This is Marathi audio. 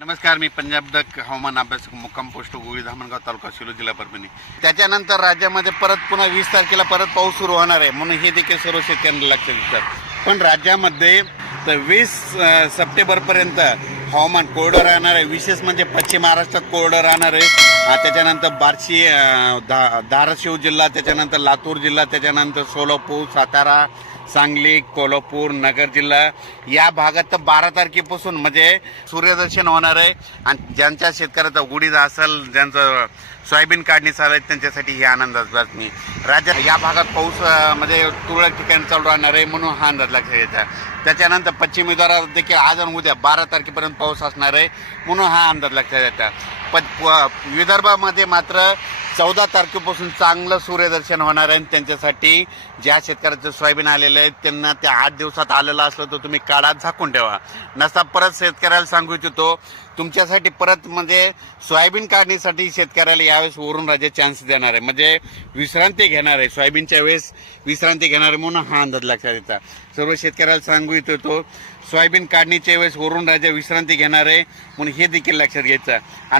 नमस्कार मी पंजाब दक हवामान अभ्यासक मुक्काम पोस्ट गोळी धामणगाव तालुका शिलो जिल्हा परभणी. त्याच्यानंतर राज्यामध्ये परत पुन्हा वीस तारखेला परत पाऊस सुरू होणार आहे म्हणून हे देखील सर्व शेतकऱ्यांना लक्षात येतात पण राज्यामध्ये तर वीस सप्टेंबरपर्यंत हवामान कोरडं राहणार आहे. विशेष म्हणजे पश्चिम महाराष्ट्रात कोरडं राहणार आहे. त्याच्यानंतर बार्शी धा धाराशिव जिल्हा त्याच्यानंतर लातूर जिल्हा त्याच्यानंतर सोलापूर सातारा सांगली कोल्हापूर नगर जिल्हा या भागात तर बारा तारखेपासून म्हणजे सूर्यदर्शन होणार आहे. आणि ज्यांच्या शेतकऱ्याचा उडीद असेल ज्यांचं सोयाबीन काढणी चालू आहे त्यांच्यासाठी ही आनंदाची बातमी. राज्यात या भागात पाऊस म्हणजे तुरळक ठिकाणी चालू राहणार आहे म्हणून हा अंदाज लक्षात घ्यायचा त्याच्यानंतर पश्चिम विदर्भात देखील आज आणि उद्या बारा तारखेपर्यंत पाऊस असणार आहे म्हणून हा अंदाज लक्षात येतात पण प- विदर्भामध्ये मात्र चौदा तारखेपासून चांगलं सूर्यदर्शन होणार आहे आणि त्यांच्यासाठी ज्या शेतकऱ्याचं सोयाबीन आलेलं आहे त्यांना त्या आठ दिवसात आलेलं असलं तर तुम्ही काढा झाकून ठेवा. नसता परत शेतकऱ्याला सांगू इच्छितो तुमच्यासाठी परत म्हणजे सोयाबीन काढणीसाठी शेतकऱ्याला यावेळेस वरून राज्य चान्स देणार आहे. म्हणजे विश्रांती घेणार आहे. सोयाबीनच्या वेळेस विश्रांती घेणार आहे म्हणून हा अंदाज लक्षात येतात सर्व शेतकऱ्याला सांगू इच्छितो सोयाबीन काढणीच्या वेळेस वरून राजा विश्रांती घेणार आहे म्हणून हे देखील लक्षात घ्यायचं. आणि